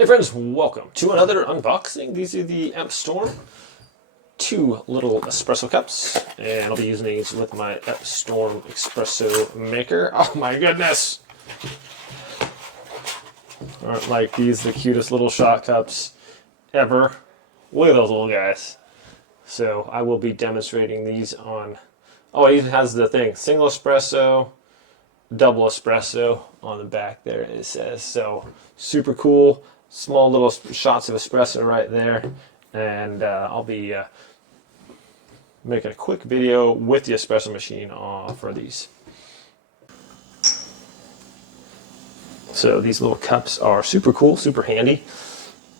Hey friends, welcome to another unboxing. These are the Empstorm 2 little espresso cups, and I'll be using these with my Empstorm espresso maker. Oh my goodness! Aren't like these the cutest little shot cups ever? Look at those little guys. So I will be demonstrating these on, oh, it even has the thing, single espresso, double espresso on the back there, it says. So super cool. Small little shots of espresso right there, and I'll be making a quick video with the espresso machine for these. So these little cups are super cool, super handy.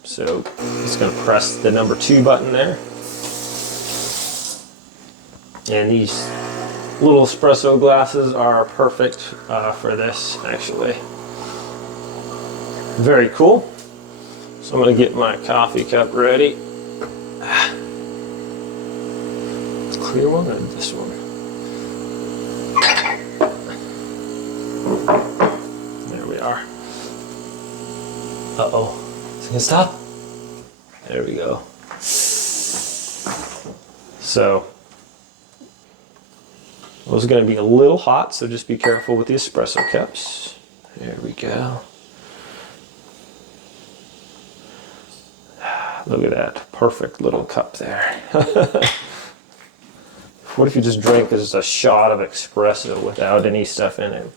So just going to press the number 2 button there, and these little espresso glasses are perfect for this, actually. Very cool. So I'm going to get my coffee cup ready. Clear one or this one? There we are. Uh-oh. Is it going to stop? There we go. So, it was going to be a little hot, so just be careful with the espresso cups. There we go. Look at that perfect little cup there. What if you just drank just a shot of espresso without any stuff in it?